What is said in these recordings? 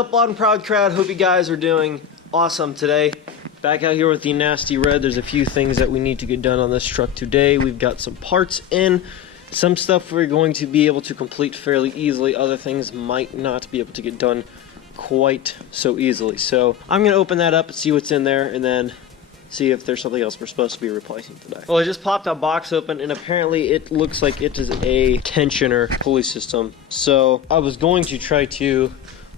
up, Loud and Proud crowd? Hope you guys are doing awesome today. Back out here with the nasty red. There's a few things that we need to get done on this truck today. We've got some parts in. Some stuff we're going to be able to complete fairly easily. Other things might not be able to get done quite so easily. So I'm going to open that up and see what's in there, and then see if there's something else we're supposed to be replacing today. Well, I just popped a box open, and apparently it looks like it is a tensioner pulley system. So I was going to try to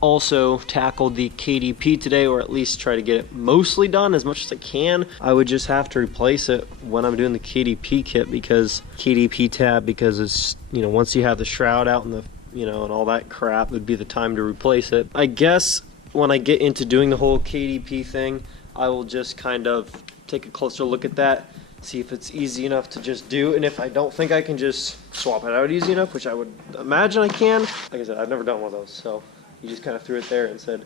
also tackle the KDP today, or at least try to get it mostly done as much as I can. I would just have to replace it when I'm doing the KDP kit, because KDP tab, because it's, you know, once you have the shroud out and the, you know, and all that crap, would be the time to replace it. I guess when I get into doing the whole KDP thing, I will just kind of take a closer look at that, see if it's easy enough to just do, and if I don't think I can just swap it out easy enough, which I would imagine I can. Like I said, I've never done one of those, so you just kind of threw it there and said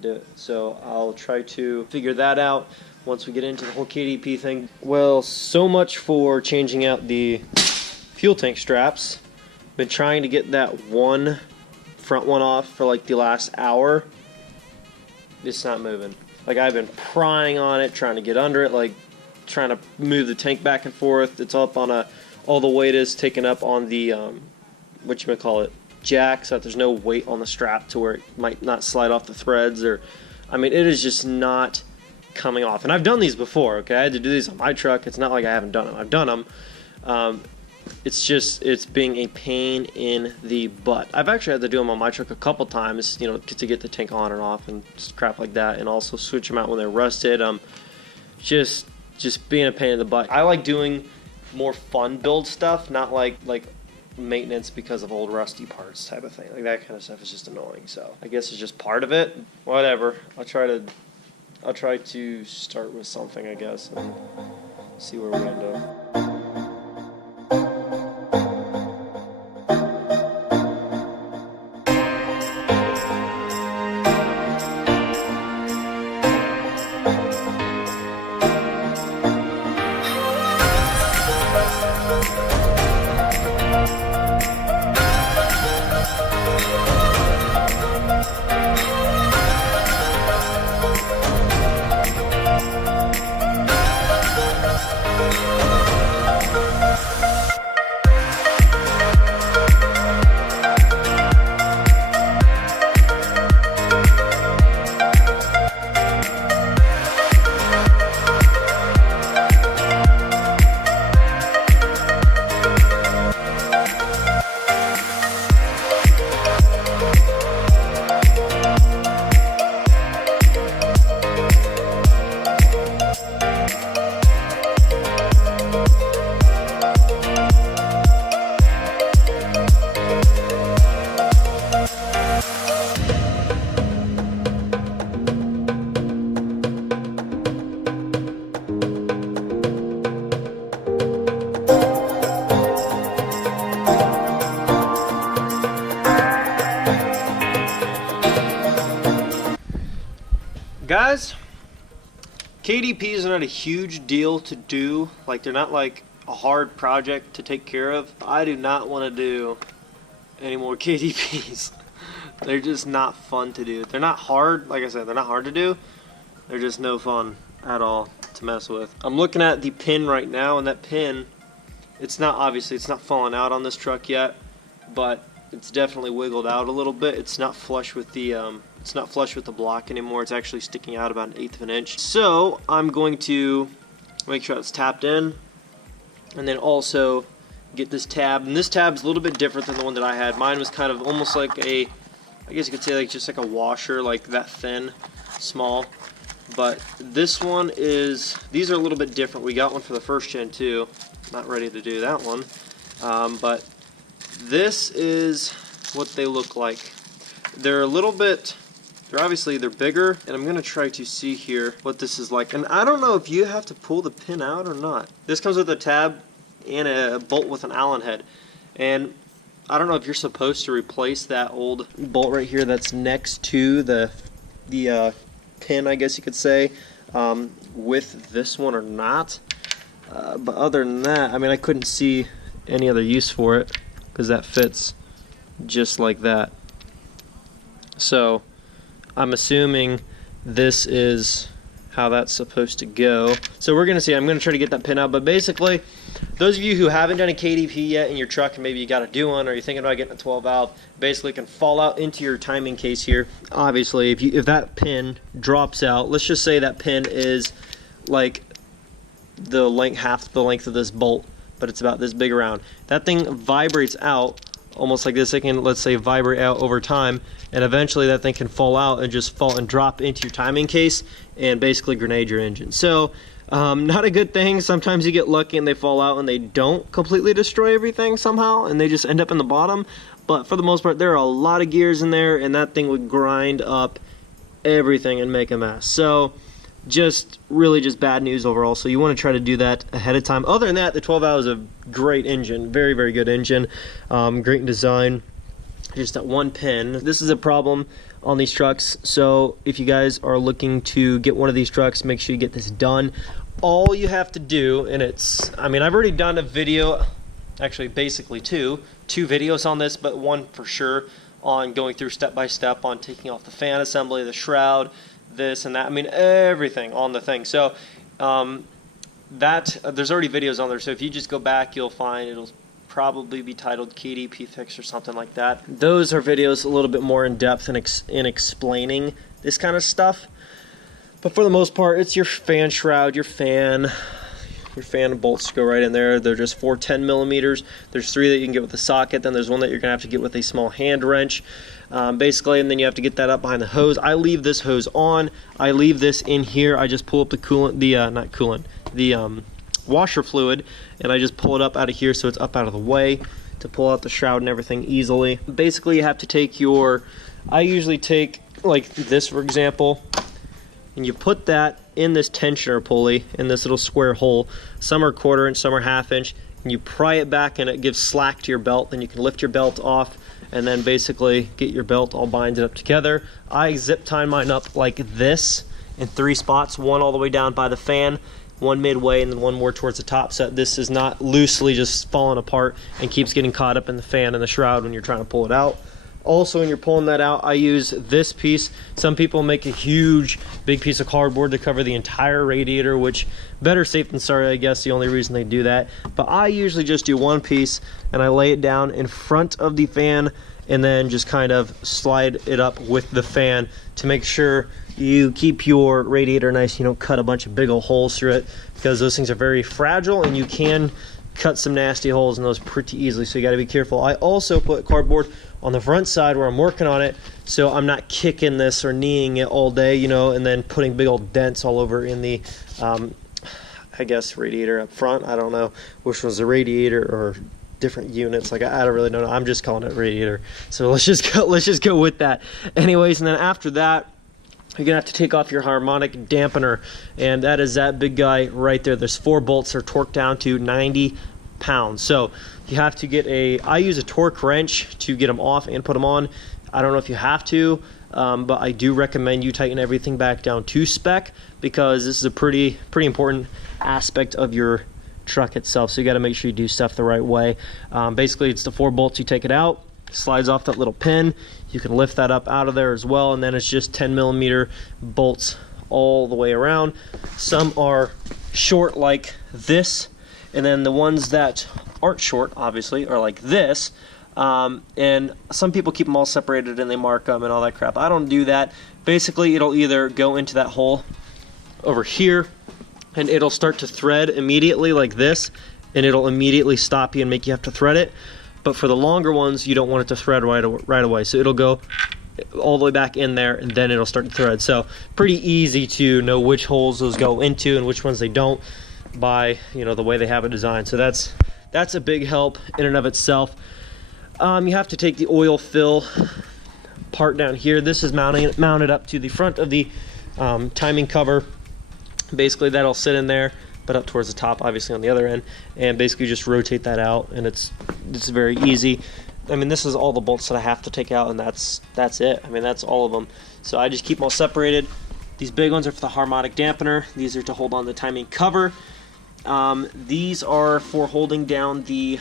do it. So I'll try to figure that out once we get into the whole KDP thing. Well, so much for changing out the fuel tank straps. Been trying to get that one front one off for like the last hour. It's not moving. Like, I've been prying on it, trying to get under it, like trying to move the tank back and forth. It's up on all the weight is taken up on the whatchamacallit, jack, so that there's no weight on the strap to where it might not slide off the threads, or I mean, it is just not coming off. And I've done these before, okay? I had to do these on my truck. It's not like I haven't done them. I've done them. It's being a pain in the butt. I've actually had to do them on my truck a couple times, you know, to get the tank on and off and just crap like that, and also switch them out when they're rusted. Just being a pain in the butt. I like doing more fun build stuff, not like maintenance because of old rusty parts type of thing. Like, that kind of stuff is just annoying. So I guess it's just part of it. Whatever. I'll try to start with something, I guess, and see where we end up. Guys, KDPs are not a huge deal to do. Like, they're not like a hard project to take care of. I do not want to do any more KDPs. They're just not fun to do. They're not hard. Like I said, they're not hard to do. They're just no fun at all to mess with. I'm looking at the pin right now, and that pin, it's not falling out on this truck yet, but it's definitely wiggled out a little bit. It's not flush with the block anymore. It's actually sticking out about 1/8 of an inch. So I'm going to make sure it's tapped in, and then also get this tab. And this tab's a little bit different than the one that I had. Mine was kind of almost like I guess you could say like just like a washer, like that thin, small. But this one these are a little bit different. We got one for the first gen too. Not ready to do that one. But this is what they look like. They're a little bit, they're bigger, and I'm going to try to see here what this is like. And I don't know if you have to pull the pin out or not. This comes with a tab and a bolt with an Allen head. And I don't know if you're supposed to replace that old bolt right here that's next to the pin, I guess you could say, with this one or not. But other than that, I mean, I couldn't see any other use for it, because that fits just like that. So I'm assuming this is how that's supposed to go. So we're gonna see. I'm gonna try to get that pin out, but basically, those of you who haven't done a KDP yet in your truck, and maybe you got to do one, or you're thinking about getting a 12 valve, basically can fall out into your timing case here. Obviously, if that pin drops out, let's just say that pin is like the length, half the length of this bolt, but it's about this big around. That thing vibrates out almost like this. It can, let's say, vibrate out over time, and eventually that thing can fall out and just fall and drop into your timing case and basically grenade your engine. So not a good thing. Sometimes you get lucky and they fall out and they don't completely destroy everything somehow, and they just end up in the bottom. But for the most part, there are a lot of gears in there, and that thing would grind up everything and make a mess. So just really just bad news overall. So you want to try to do that ahead of time. Other than that, the 12 valve is a great engine, very, very good engine, great in design. Just that one pin. This is a problem on these trucks, so if you guys are looking to get one of these trucks, make sure you get this done. All you have to do, and it's, I mean, I've already done a video, actually basically two videos on this, but one for sure on going through step by step on taking off the fan assembly, the shroud, this and that. I mean, everything on the thing. So there's already videos on there, so if you just go back, you'll find it'll probably be titled KDP Fix or something like that. Those are videos a little bit more in depth in explaining this kind of stuff. But for the most part, it's your fan shroud, your fan bolts go right in there. They're just 4 10mm. There's 3 that you can get with the socket. Then there's one that you're gonna have to get with a small hand wrench. Basically, and then you have to get that up behind the hose. I leave this hose on. I leave this in here. I just pull up the coolant, the washer fluid, and I just pull it up out of here so it's up out of the way to pull out the shroud and everything easily. Basically, you have to take I usually take like this, for example, and you put that in this tensioner pulley in this little square hole. Some are 1/4 inch, some are 1/2 inch, and you pry it back and it gives slack to your belt. Then you can lift your belt off and then basically get your belt all binded up together. I zip tie mine up like this in 3 spots, one all the way down by the fan, one midway, and then one more towards the top, so that this is not loosely just falling apart and keeps getting caught up in the fan and the shroud when you're trying to pull it out. Also, when you're pulling that out, I use this piece. Some people make a huge big piece of cardboard to cover the entire radiator, which better safe than sorry, I guess, the only reason they do that. But I usually just do one piece and I lay it down in front of the fan and then just kind of slide it up with the fan to make sure you keep your radiator nice. You don't cut a bunch of big old holes through it, because those things are very fragile and you can cut some nasty holes in those pretty easily, so you got to be careful. I also put cardboard on the front side where I'm working on it, so I'm not kicking this or kneeing it all day, you know, and then putting big old dents all over in the I guess radiator up front. I don't know which was the radiator or different units. Like I don't really know. I'm just calling it radiator, so let's just go with that. Anyways, and then after that, you're gonna have to take off your harmonic dampener, and that is that big guy right there. There's 4 bolts that are torqued down to 90 pounds. So you have to get I use a torque wrench to get them off and put them on. I don't know if you have to, but I do recommend you tighten everything back down to spec, because this is a pretty important aspect of your truck itself. So you got to make sure you do stuff the right way. Basically, it's the 4 bolts. You take it out, slides off that little pin. You can lift that up out of there as well, and then it's just 10mm bolts all the way around. Some are short like this, and then the ones that aren't short obviously are like this, and some people keep them all separated and they mark them and all that crap. I don't do that. Basically, it'll either go into that hole over here and it'll start to thread immediately like this, and it'll immediately stop you and make you have to thread it. But for the longer ones, you don't want it to thread right away. So it'll go all the way back in there, and then it'll start to thread. So pretty easy to know which holes those go into and which ones they don't by, you know, the way they have it designed. So that's a big help in and of itself. You have to take the oil fill part down here. This is mounted up to the front of the timing cover. Basically, that'll sit in there, but up towards the top, obviously on the other end, and basically just rotate that out, and it's very easy. I mean, this is all the bolts that I have to take out, and that's it. I mean, that's all of them. So I just keep them all separated. These big ones are for the harmonic dampener. These are to hold on the timing cover. These are for holding down the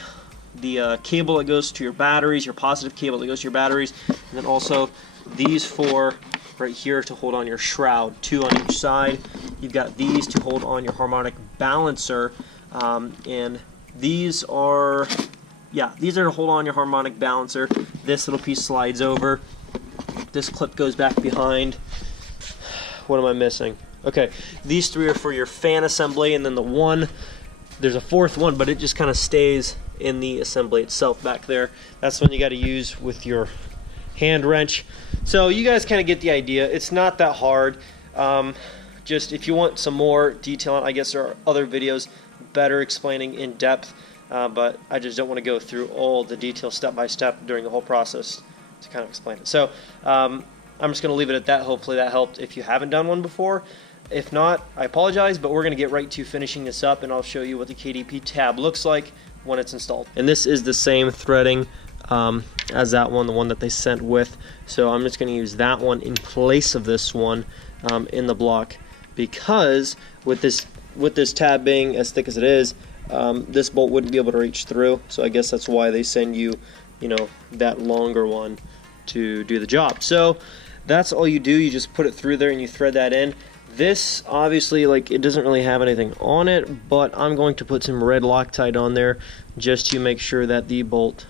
cable that goes to your batteries, your positive cable that goes to your batteries, and then also these for right here to hold on your shroud, 2 on each side. You've got these to hold on your harmonic balancer, and these are to hold on your harmonic balancer. This little piece slides over. This clip goes back behind. What am I missing? Okay, these 3 are for your fan assembly, and then there's a 4th one, but it just kind of stays in the assembly itself back there. That's one you got to use with your hand wrench. So you guys kind of get the idea. It's not that hard. Just if you want some more detail, I guess there are other videos better explaining in depth, but I just don't want to go through all the details step by step during the whole process to kind of explain it. So I'm just going to leave it at that. Hopefully that helped if you haven't done one before. If not, I apologize, but we're going to get right to finishing this up, and I'll show you what the KDP tab looks like when it's installed. And this is the same threading as that one, the one that they sent with. So I'm just going to use that one in place of this one in the block, because with this tab being as thick as it is, this bolt wouldn't be able to reach through. So I guess that's why they send you, that longer one to do the job. So that's all you do. You just put it through there and you thread that in. This obviously, it doesn't really have anything on it, but I'm going to put some red Loctite on there just to make sure that the bolt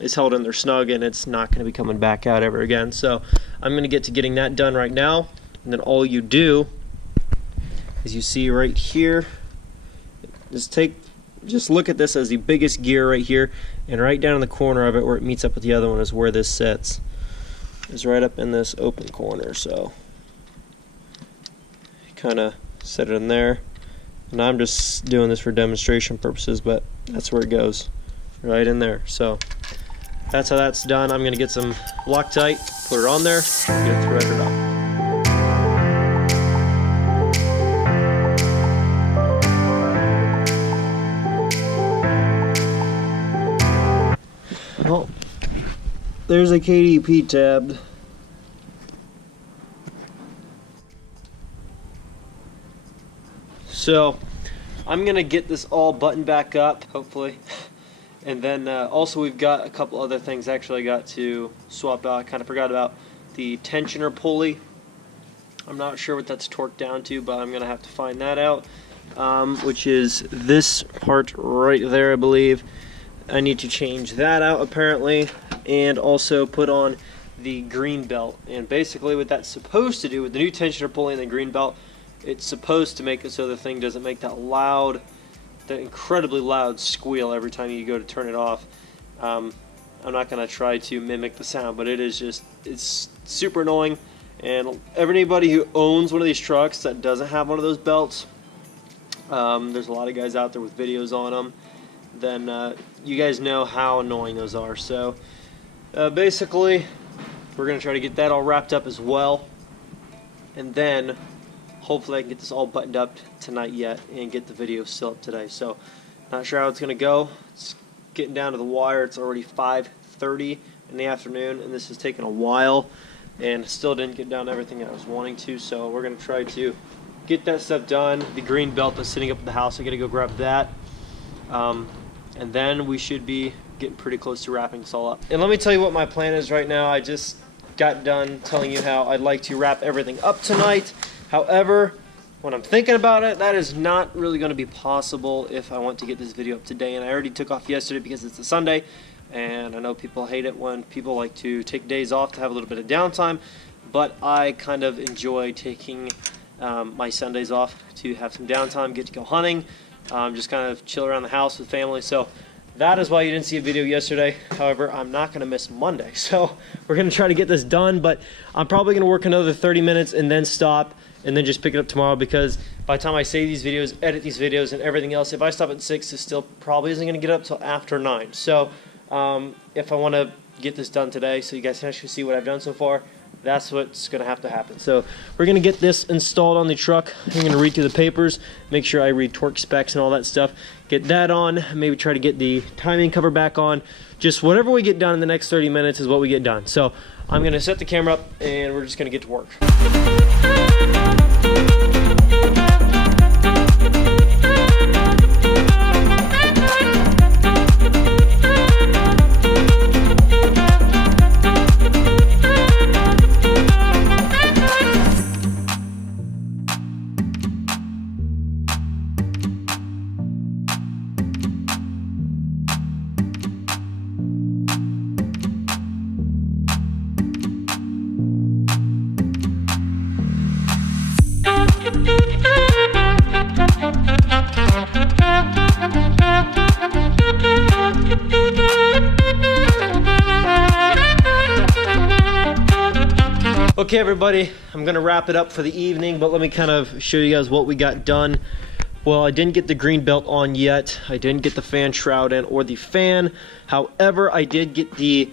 is held in there snug and it's not going to be coming back out ever again. So I'm going to get to getting that done right now, and then all you do is you see right here, just look at this as the biggest gear right here, and right down in the corner of it where it meets up with the other one is where this sits. Is right up in this open corner. So kind of set it in there, and I'm just doing this for demonstration purposes, but that's where it goes, right in there. So that's how that's done. I'm going to get some Loctite, put it on there, get it threaded up. Well, there's a KDP tab. So I'm gonna get this all buttoned back up, hopefully, and then also we've got a couple other things actually I got to swap out. I kind of forgot about the tensioner pulley. I'm not sure what that's torqued down to, but I'm gonna have to find that out, which is this part right there, I believe. I need to change that out apparently, and also put on the green belt. And basically what that's supposed to do with the new tensioner pulley and the green belt, it's supposed to make it so the thing doesn't make that incredibly loud squeal every time you go to turn it off. I'm not going to try to mimic the sound, but it's super annoying. And anybody who owns one of these trucks that doesn't have one of those belts, there's a lot of guys out there with videos on them, then you guys know how annoying those are. So basically we're going to try to get that all wrapped up as well, and then hopefully I can get this all buttoned up tonight yet and get the video still up today. So not sure how it's going to go. It's getting down to the wire. It's already 5:30 in the afternoon, and this has taken a while and still didn't get down to everything I was wanting to. So we're going to try to get that stuff done. The green belt that's sitting up at the house, I got to go grab that. And then we should be getting pretty close to wrapping this all up. And let me tell you what my plan is right now. I just got done telling you how I'd like to wrap everything up tonight. However, when I'm thinking about it, that is not really going to be possible if I want to get this video up today. And I already took off yesterday because it's a Sunday, and I know people hate it when people like to take days off to have a little bit of downtime, but I kind of enjoy taking my Sundays off to have some downtime, get to go hunting, just kind of chill around the house with family. So that is why you didn't see a video yesterday. However, I'm not going to miss Monday. So we're going to try to get this done, but I'm probably going to work another 30 minutes and then stop and then just pick it up tomorrow, because by the time I save these videos, edit these videos, and everything else, if I stop at 6, it still probably isn't going to get up till after 9. So if I want to get this done today so you guys can actually see what I've done so far, that's what's going to have to happen. So we're going to get this installed on the truck. I'm going to read through the papers, make sure I read torque specs and all that stuff, get that on, maybe try to get the timing cover back on. Just whatever we get done in the next 30 minutes is what we get done. So I'm going to set the camera up and we're just going to get to work. Okay, everybody, I'm gonna wrap it up for the evening, but let me kind of show you guys what we got done. Well, I didn't get the green belt on yet. I didn't get the fan shroud in or the fan. However, I did get the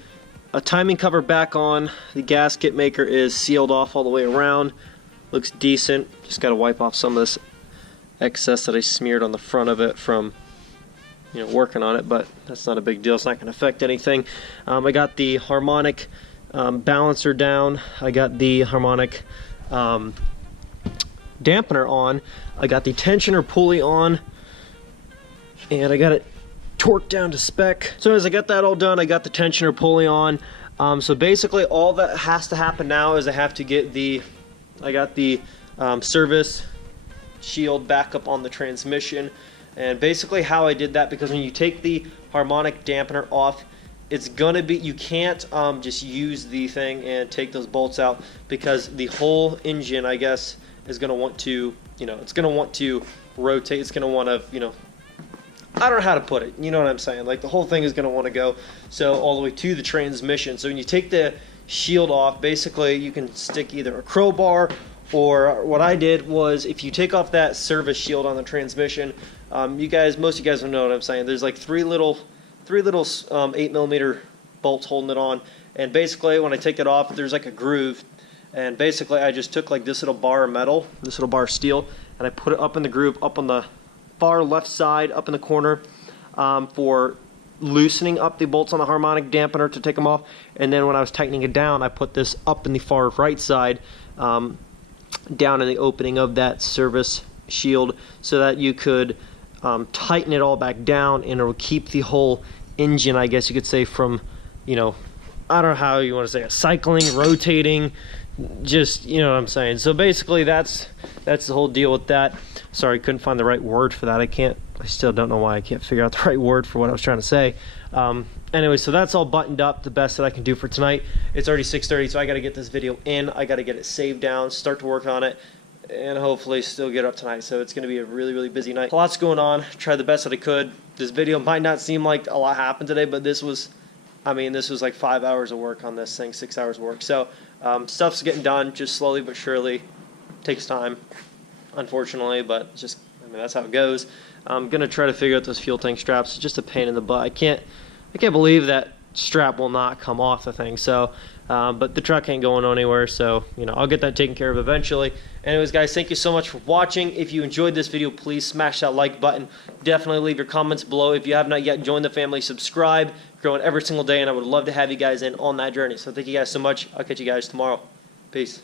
timing cover back on. The gasket maker is sealed off all the way around. Looks decent. Just got to wipe off some of this excess that I smeared on the front of it from working on it, but that's not a big deal. It's not going to affect anything. I got the harmonic balancer down. I got the harmonic dampener on. I got the tensioner pulley on, and I got it torqued down to spec. So as I got that all done, I got the tensioner pulley on. So basically all that has to happen now is I have to get I got the service shield back up on the transmission. And basically how I did that, because when you take the harmonic dampener off, it's gonna be, you can't just use the thing and take those bolts out, because the whole engine, I guess, is gonna want to, it's gonna want to rotate. It's gonna want to, I don't know how to put it. You know what I'm saying? Like the whole thing is gonna want to go all the way to the transmission. So when you take the shield off, basically you can stick either a crowbar, or what I did was, if you take off that service shield on the transmission, most of you guys will know what I'm saying. There's like three little 8mm bolts holding it on, and basically when I take it off, there's like a groove, and basically I just took like this little bar of metal, this little bar of steel, and I put it up in the groove, up on the far left side, up in the corner, for loosening up the bolts on the harmonic dampener to take them off. And then when I was tightening it down, I put this up in the far right side, down in the opening of that service shield, so that you could tighten it all back down, and it will keep the whole engine, I guess you could say, from, I don't know how you want to say it, cycling, rotating, just, you know what I'm saying. So basically that's the whole deal with that. Sorry, couldn't find the right word for that. I still don't know why I can't figure out the right word for what I was trying to say. Anyway, so that's all buttoned up, the best that I can do for tonight. It's already 6:30, so I got to get this video in. I got to get it saved down, start to work on it, and hopefully still get up tonight. So it's going to be a really, really busy night. Lots going on. Tried the best that I could. This video might not seem like a lot happened today, but this was like 5 hours of work on this thing, 6 hours of work. So stuff's getting done, just slowly but surely. Takes time, unfortunately, but just, that's how it goes. I'm going to try to figure out those fuel tank straps. It's just a pain in the butt. I can't believe that strap will not come off the thing. So, but the truck ain't going anywhere, so I'll get that taken care of eventually. Anyways, guys, thank you so much for watching. If you enjoyed this video, please smash that like button. Definitely leave your comments below. If you have not yet joined the family, subscribe. Growing every single day, and I would love to have you guys in on that journey. So thank you guys so much. I'll catch you guys tomorrow. Peace.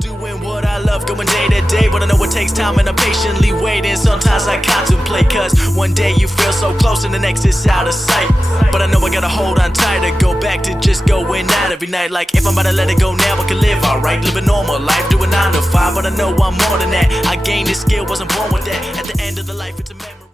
Doing what I love, going day to day, but I know it takes time and I'm patiently waiting. Sometimes I contemplate, cause one day you feel so close and the next is out of sight. But I know I gotta hold on tight to go back to just going out every night. Like if I'm about to let it go now, I can live alright, live a normal life, doing 9 to 5. But I know I'm more than that. I gained this skill, wasn't born with that. At the end of the life, it's a memory.